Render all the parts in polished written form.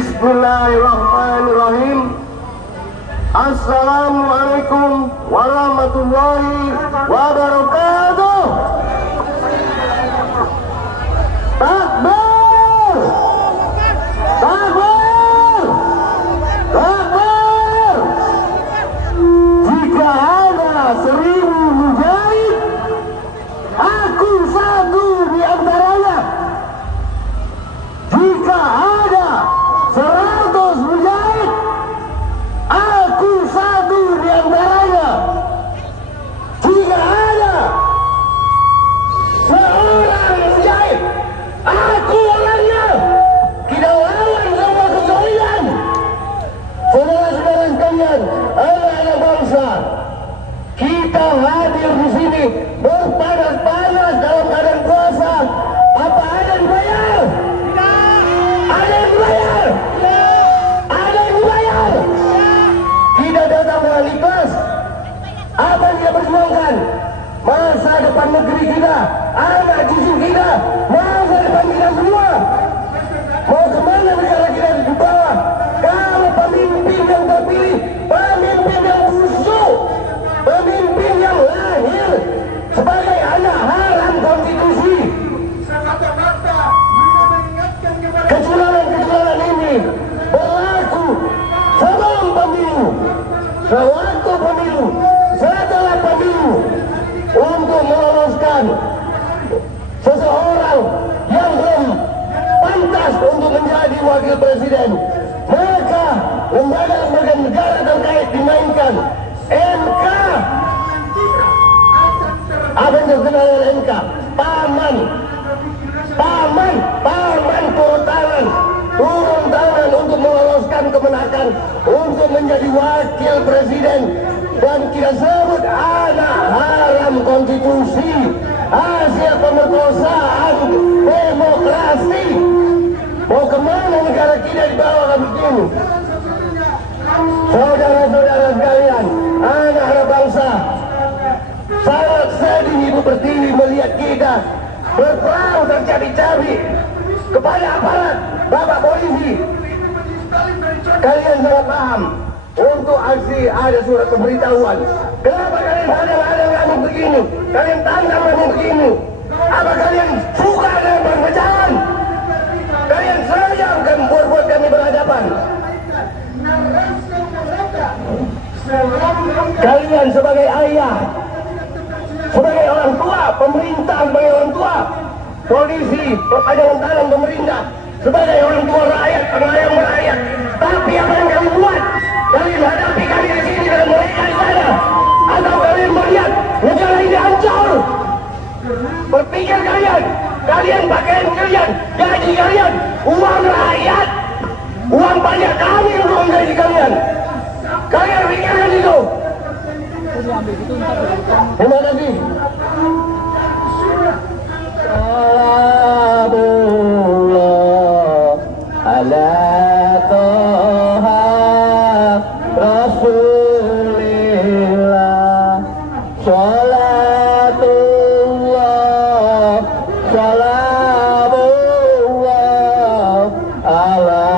Bismillahirrahmanirrahim. Assalamualaikum warahmatullahi wabarakatuh. Takbir! Takbir! Takbir! Jika ada 1000 mujahid, aku satu di antaranya. Jika ada 100 mujahid, aku satu di antaranya. Jika ada seorang mujahid, aku orangnya. Kita lawan semua kezaliman. Saudara-saudara sekalian, anak-anak bangsa, kita hadir di sini berpanas-panas dalam keadaan puasa. Apa ada yang bayar? Ada yang bayar? Ada yang bayar? Kita datang dengan ikhlas. Apa yang kita perjuangkan? Masa depan negeri kita, anak cucu kita, masa depan kita semua. Mau kemana negara kita dibawa? Kalau pemimpin yang terpilih, pemimpin yang busuk, pemimpin yang lahir sebagai anak haram konstitusi. Kecurangan-kecurangan ini berlaku sebelum pemilu, sewaktu pemilu, setelah pemilu, untuk meloloskan seseorang yang belum pantas untuk menjadi wakil presiden. Maka lembaga-lembaga negara terkait dimainkan. MK, apa yang terkenal dengan MK? Paman turun tangan untuk meloloskan kemenakan untuk menjadi wakil presiden. Dan kita sebut anak haram konstitusi, hasil pemerkosaan demokrasi. Mau kemana negara kita dibawa begini? Saudara-saudara sekalian, anak-anak bangsa, sangat sedih Ibu Pertiwi melihat kita berperang tercabik-cabik kepada aparat Bapak polisi. Kalian sangat paham. Untuk aksi ada surat pemberitahuan. Kenapa kalian hadang-hadang kami begini? Kalian tantang kami begini? Apa kalian suka dengan perpecahan? Kalian sayang kan buat kami berhadapan? Kalian sebagai ayah, sebagai orang tua, pemerintah sebagai orang tua, polisi, perpanjangan tangan pemerintah, sebagai orang tua rakyat, pengayom rakyat. Tapi apa yang kami buat? Kalian hadapi kami di sini dan mereka di sana, atau kalian melihat negara ini hancur? Berpikir kalian pakaian kalian, gaji kalian, uang rakyat, uang banyak kami untuk menggaji kalian. Kalian pikirkan itu. Terima kasih. Salamullah ala Toha Rasulillah, salatullah salamullah ala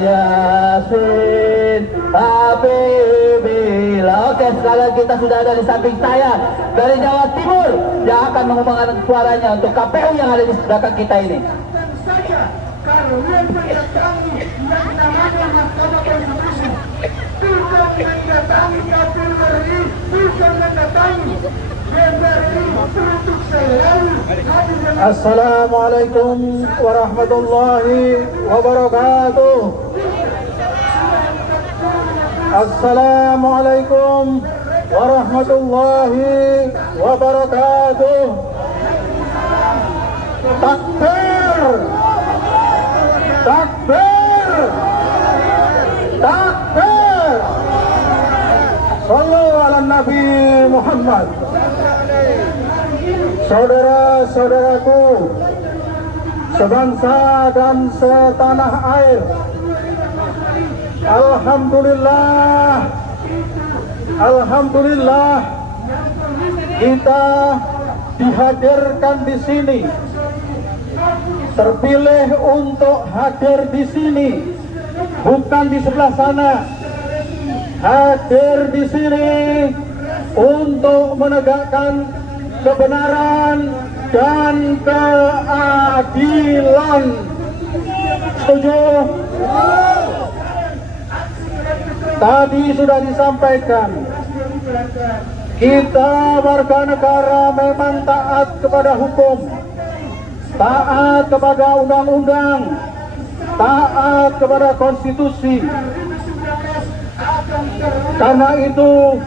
Yasin Habibillah. Oke, sekarang kita sudah ada di samping saya dari Jawa Timur yang akan mengumumkan suaranya untuk KPU yang ada di belakang kita ini. Kalau yang mendatangi yang namanya Mahkamah Konstitusi bukan mendatangi KPU, bukan mendatangi DPR untuk selalu. Assalamualaikum warahmatullahi wabarakatuh. Assalamualaikum warahmatullahi wabarakatuh. Takbir! Takbir! Takbir! Sallu ala Nabi Muhammad. Saudara-saudaraku sebangsa dan setanah air, Alhamdulillah kita dihadirkan di sini, terpilih untuk hadir di sini bukan di sebelah sana, hadir di sini untuk menegakkan kebenaran dan keadilan. Setuju? Tadi sudah disampaikan, kita warga negara memang taat kepada hukum, taat kepada undang-undang, taat kepada konstitusi. Karena itu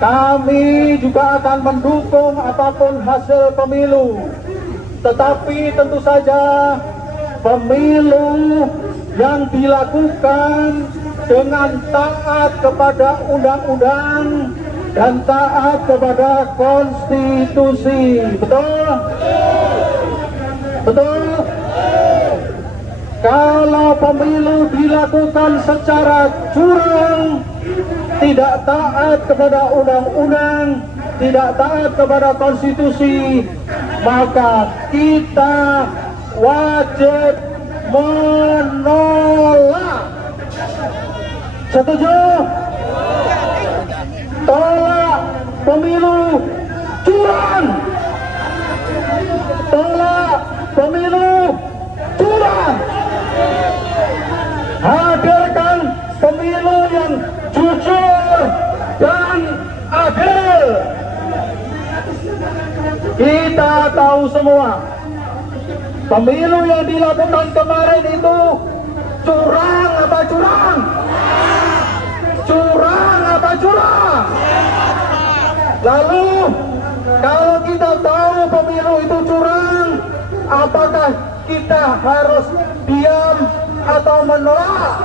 kami juga akan mendukung apapun hasil pemilu. Tetapi tentu saja pemilu yang dilakukan dengan taat kepada undang-undang dan taat kepada konstitusi. Betul? Betul? Kalau pemilu dilakukan secara curang, tidak taat kepada undang-undang, tidak taat kepada konstitusi, maka kita wajib menolak. Setuju? Tolak pemilu curang. Tolak pemilu curang. Hadirkan pemilu yang jujur dan adil. Kita tahu semua, pemilu yang dilakukan kemarin itu curang apa curang? Curang apa curang? Lalu kalau kita tahu pemilu itu curang, apakah kita harus diam atau menolak?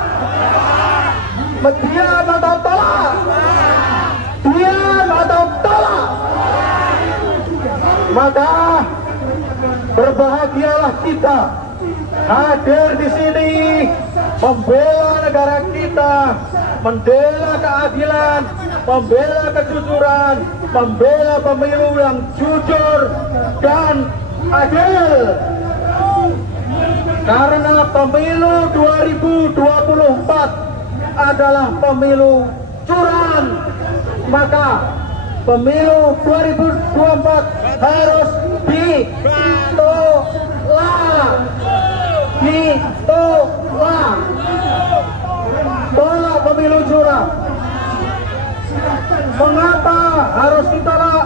Diam atau tolak? Diam atau tolak? Maka berbahagialah kita hadir di sini membela negara kita, membela keadilan, membela kejujuran, membela pemilu yang jujur dan adil. Karena pemilu 2024 adalah pemilu curang, maka pemilu 2024 harus ditolak. Ditolak. Tolak pemilu curang. Mengapa harus ditolak?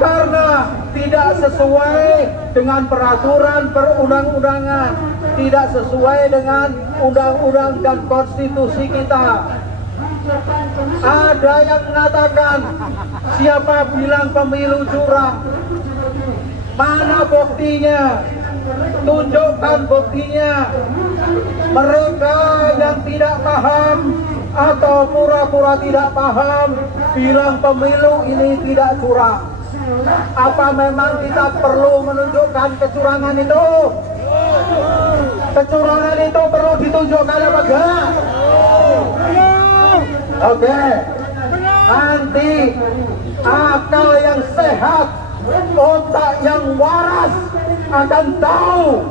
Karena tidak sesuai dengan peraturan perundang-undangan, tidak sesuai dengan undang-undang dan konstitusi kita. Ada yang mengatakan, siapa bilang pemilu curang? Mana buktinya? Tunjukkan buktinya. Mereka yang tidak paham atau pura-pura tidak paham bilang pemilu ini tidak curang. Apa memang kita perlu menunjukkan kecurangan itu? Kecurangan itu perlu ditunjukkan apa enggak? Oke. Nanti akal yang sehat, otak yang waras akan tahu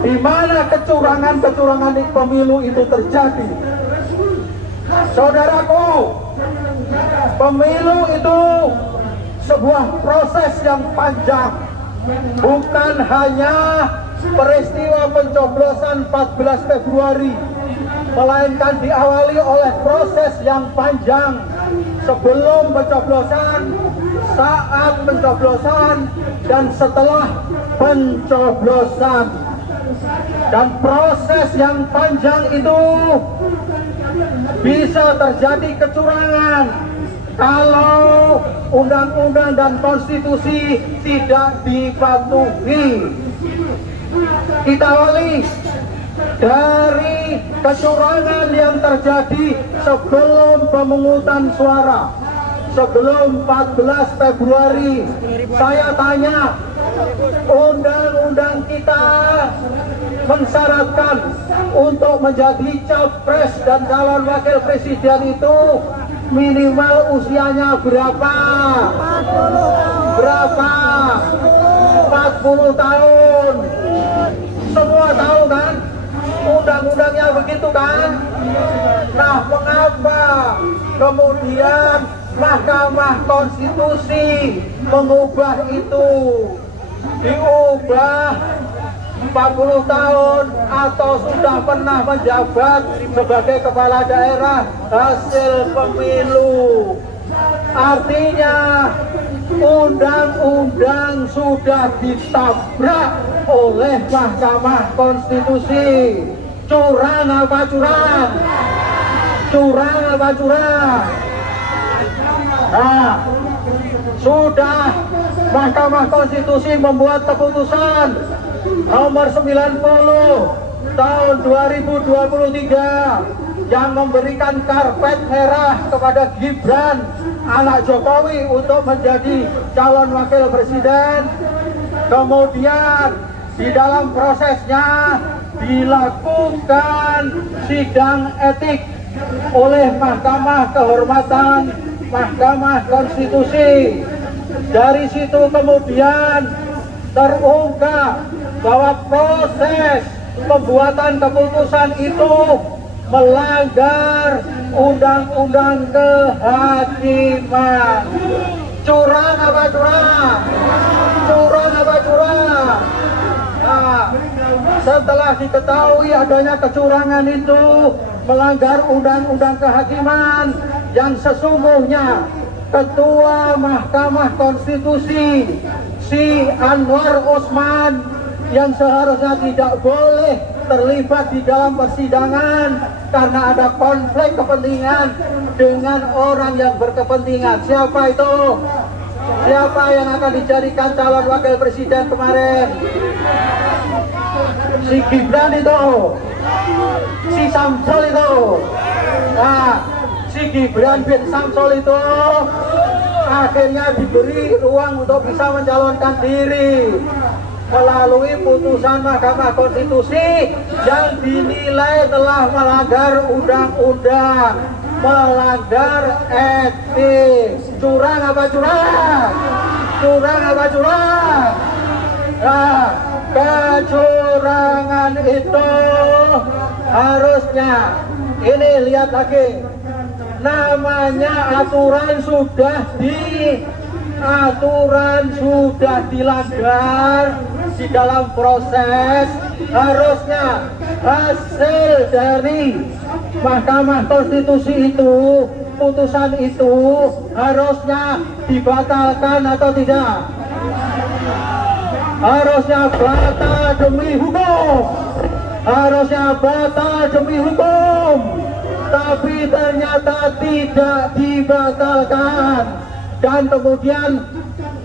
di mana kecurangan-kecurangan di pemilu itu terjadi. Saudaraku, pemilu itu sebuah proses yang panjang, bukan hanya peristiwa pencoblosan 14 Februari, melainkan diawali oleh proses yang panjang sebelum pencoblosan, saat pencoblosan, dan setelah pencoblosan. Dan proses yang panjang itu bisa terjadi kecurangan kalau undang-undang dan konstitusi tidak dipatuhi. Kita awali dari kecurangan yang terjadi sebelum pemungutan suara, sebelum 14 Februari. Saya tanya, undang-undang kita mensyaratkan untuk menjadi capres dan calon wakil presiden itu minimal usianya berapa? Berapa? 40 tahun. Semua tahu kan? undang-undangnya begitu kan? Nah, mengapa kemudian Mahkamah Konstitusi mengubah itu? Diubah 40 tahun atau sudah pernah menjabat sebagai kepala daerah hasil pemilu. Artinya undang-undang sudah ditabrak oleh Mahkamah Konstitusi. Curang apa curang? Curang apa curang? Nah, sudah Mahkamah Konstitusi membuat keputusan nomor 90 tahun 2023 yang memberikan karpet merah kepada Gibran anak Jokowi untuk menjadi calon wakil presiden. Kemudian di dalam prosesnya dilakukan sidang etik oleh Mahkamah Kehormatan Mahkamah Konstitusi. Dari situ kemudian terungkap bahwa proses pembuatan keputusan itu melanggar undang-undang kehakiman. Curang apa curang? Curang apa curang? Nah, setelah diketahui adanya kecurangan itu melanggar undang-undang kehakiman yang sesungguhnya Ketua Mahkamah Konstitusi si Anwar Osman yang seharusnya tidak boleh terlibat di dalam persidangan karena ada konflik kepentingan dengan orang yang berkepentingan. Siapa itu? Siapa yang akan dijadikan calon wakil presiden kemarin? Si Gibran itu, si Samsul itu. Nah, si Gibran bin Samsul itu akhirnya diberi ruang untuk bisa mencalonkan diri melalui putusan Mahkamah Konstitusi yang dinilai telah melanggar undang-undang, melanggar etik. Curang apa curang? Curang apa curang? Nah, kecurangan itu harusnya, ini lihat lagi, namanya aturan sudah dilanggar di dalam proses. Harusnya hasil dari Mahkamah Konstitusi itu, putusan itu harusnya dibatalkan atau tidak? Harusnya batal demi hukum. Harusnya batal demi hukum. Tapi ternyata tidak dibatalkan. Dan kemudian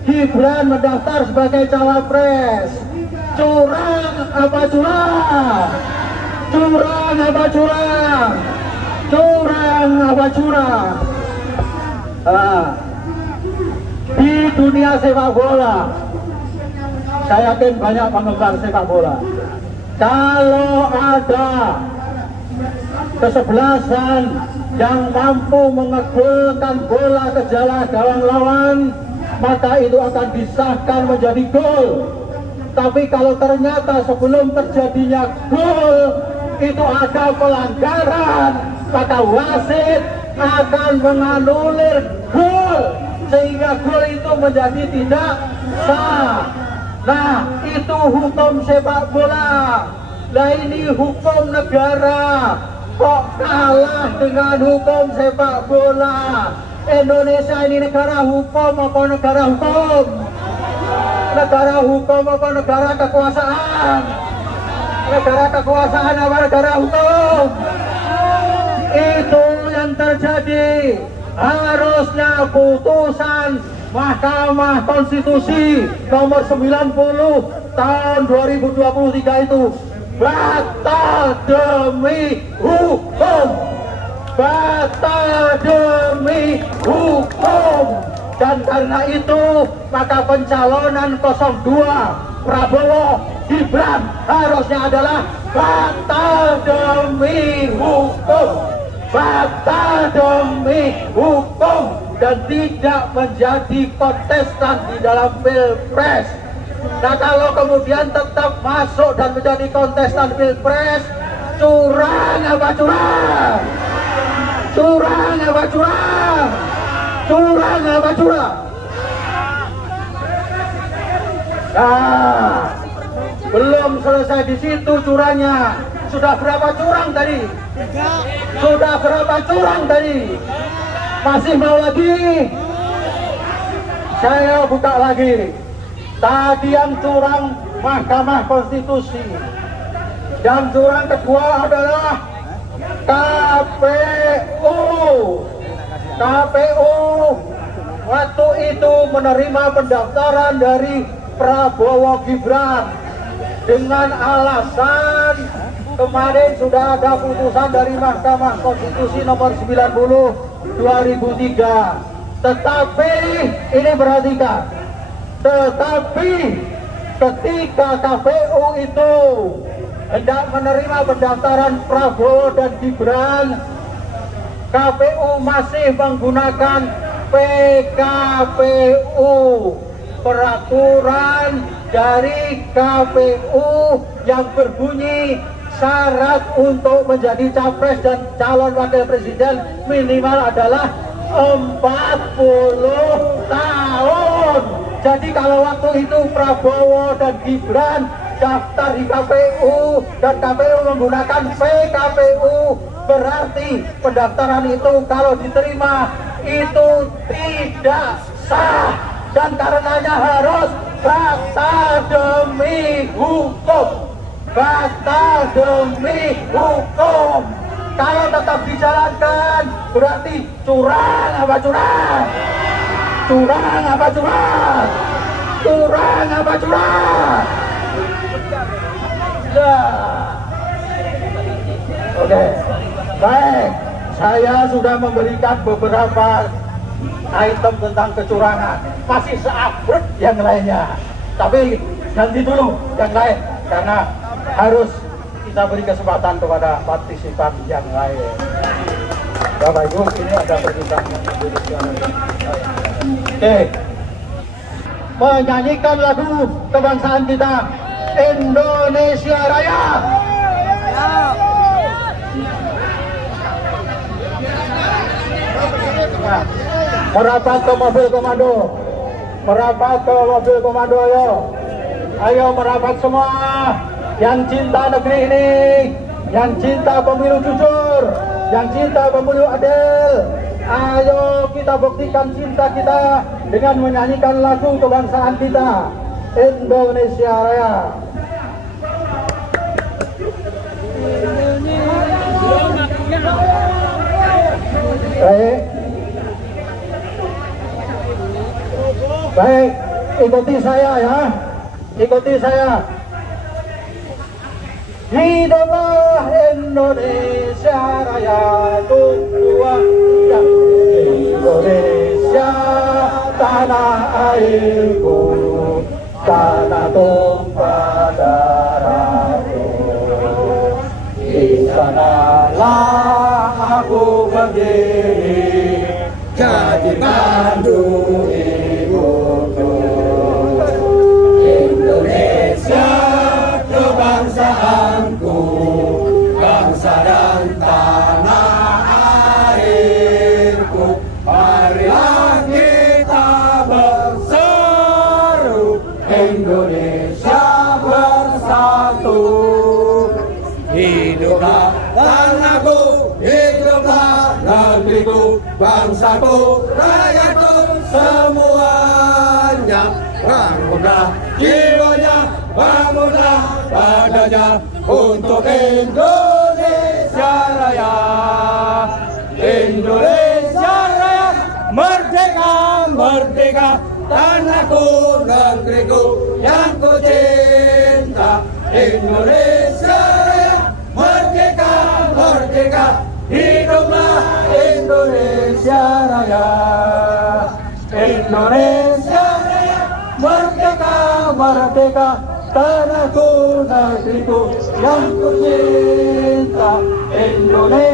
Gibran mendaftar sebagai cawapres. Curang apa curang? Curang apa curang? Curang apa curang? Di dunia sepak bola, saya yakin banyak penggemar sepak bola. Kalau ada kesebelasan yang mampu mengegolkan bola ke jala gawang lawan, maka itu akan disahkan menjadi gol. Tapi kalau ternyata sebelum terjadinya gol itu ada pelanggaran, maka wasit akan menganulir gol sehingga gol itu menjadi tidak sah. Nah, itu hukum sepak bola. Nah, ini hukum negara kok kalah dengan hukum sepak bola. Indonesia ini negara hukum apa negara hukum? Negara hukum apa negara kekuasaan? Negara kekuasaan apa negara hukum? Itu yang terjadi. Harusnya putusan Mahkamah Konstitusi nomor 90 tahun 2023 itu batal demi hukum. Batal demi hukum. Dan karena itu maka pencalonan 02 Prabowo Gibran harusnya adalah batal demi hukum. Batal demi hukum dan tidak menjadi kontestan di dalam pilpres. Nah, kalau kemudian tetap masuk dan menjadi kontestan pilpres, Curang apa curang? Curang apa curang? Curang apa curang? Nah, belum selesai di situ curangnya. Sudah berapa curang tadi? Sudah berapa curang tadi? Masih mau lagi? Saya buka lagi. Tadi yang curang Mahkamah Konstitusi. Yang curang kedua adalah KPU. KPU waktu itu menerima pendaftaran dari Prabowo Gibran dengan alasan kemarin sudah ada putusan dari Mahkamah Konstitusi nomor 90 2003. Tetapi ini perhatikan, tetapi ketika KPU itu hendak menerima pendaftaran Prabowo dan Gibran, KPU masih menggunakan PKPU, peraturan dari KPU yang berbunyi syarat untuk menjadi capres dan calon wakil presiden minimal adalah 40 tahun. Jadi kalau waktu itu Prabowo dan Gibran daftar di KPU dan KPU menggunakan PKPU, berarti pendaftaran itu kalau diterima itu tidak sah dan karenanya harus batal demi hukum. Batal demi hukum. Kalau tetap dijalankan berarti curang apa curang? Curang apa curang? Curang apa curang? Ya. Oke. Baik, saya sudah memberikan beberapa item tentang kecurangan. Masih seabrek yang lainnya. Tapi ganti dulu yang lain karena harus kita beri kesempatan kepada partisipan yang lain. Bapak Ibu, ini ada permintaan. Oke. Menyanyikan lagu kebangsaan kita, Indonesia Raya. Nah, merapat ke mobil komando. Merapat ke mobil komando, ayo. Ayo merapat semua. Yang cinta negeri ini, yang cinta pemilu jujur, yang cinta pemilu adil, ayo kita buktikan cinta kita dengan menyanyikan lagu kebangsaan kita, Indonesia Raya. Baik, baik, ikuti saya ya, ikuti saya. Hiduplah Indonesia Raya, tumbuh yang Indonesia, tanah airku, tanah tumpah darahku. Di sanalah aku berdiri, jadi pandu hidupku. Indonesia kebangsaanku, bangsa dan tanah airku. Marilah kita berseru, Indonesia bersatu. Hiduplah tanahku, hiduplah negeriku, bangsaku, rakyatku semuanya. Bangunlah jiwanya, bangunlah padanya untuk Indonesia Raya. Indonesia Raya, merdeka, merdeka, tanahku, negeriku yang ku cinta. Indonesia Raya, merdeka, merdeka, hiduplah Indonesia Raya. Indonesia Raya, merdeka, merdeka, tanahku, negeriku yang ku cinta. Indonesia